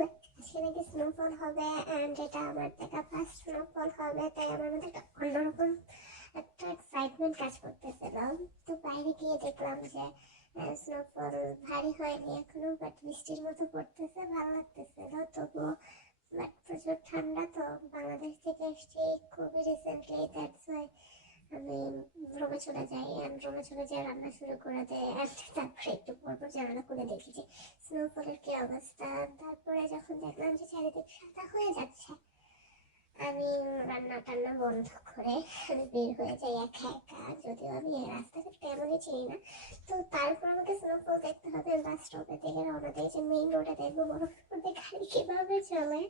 নাকি স্নোফল হবে তাই আমার একটা এক্সাইটমেন্ট কাজ করতেছিল। বাইরে গিয়ে দেখলাম যে স্নোফল ভারী হয়নি এখনও বাট বৃষ্টির মতো পড়তেছে, ভালো লাগতেছিল, তবুও প্রচুর ঠান্ডা তো বাংলাদেশ থেকে এসেছি খুবই রিসেন্টলি দ্যাটস ওয়াই আমি রুমে চলে যাই। অ্যান্ড রুমে চলে যাই রান্না শুরু করে দেয় অ্যান্ড তারপরে একটু পরপর জানালা খুলে দেখি যে স্নোফলের কি অবস্থা। তারপরে যখন দেখলাম যে চারিদিক সাদা হয়ে যাচ্ছে, আমি রান্না টান্না বন্ধ করে আমি বের হয়ে যাই একা একা। যদিও আমি এই রাস্তাঘাট তেমনই চিনি না। তো তারপর আমাকে স্নোফল দেখতে হবে বাস স্টপে থেকে রওনা দিয়ে যে মেইন রোডে দেখব মধ্যে গাড়ি কীভাবে চলে।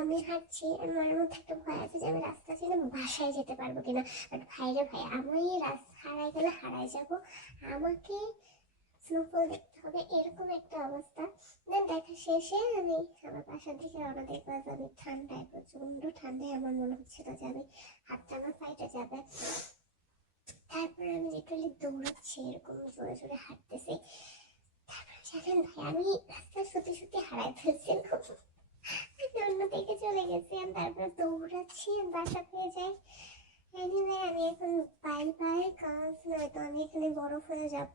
আমি হাঁটছি আমার মধ্যে একটা ভয় আছে যে আমি রাস্তা ছেড়ে বাসায় যেতে পারব কিনা। বাট ভাইরে ভাই, আমি রাস্তা হারাই গেলে হারাই যাব। আমাকে স্নোফল দেখতে হবে, এরকম একটা অবস্থা। দেন দেখা শেষে আমি আমার বাসার দিকে রওনা because আমি ঠান্ডায় প্রচণ্ড ঠান্ডায় আমার মনে হচ্ছিল যে আমি হাতটা আমার ফাইটে যাবে। তারপরে আমি লিটারালি দৌড়াচ্ছি, এরকম জোরে জোরে হাঁটতেছি। ভাই আমি রাস্তা সত্যি সত্যি হারাই ফেলছি, আমি অন্যদিকে চলে গেছি তারপর দৌড়াচ্ছি বাসা পেয়ে যাই। এনিওয়ে আমি এখন বাই বাই কাজ নয়তো আমি এখানে বরফ হয়ে যাব।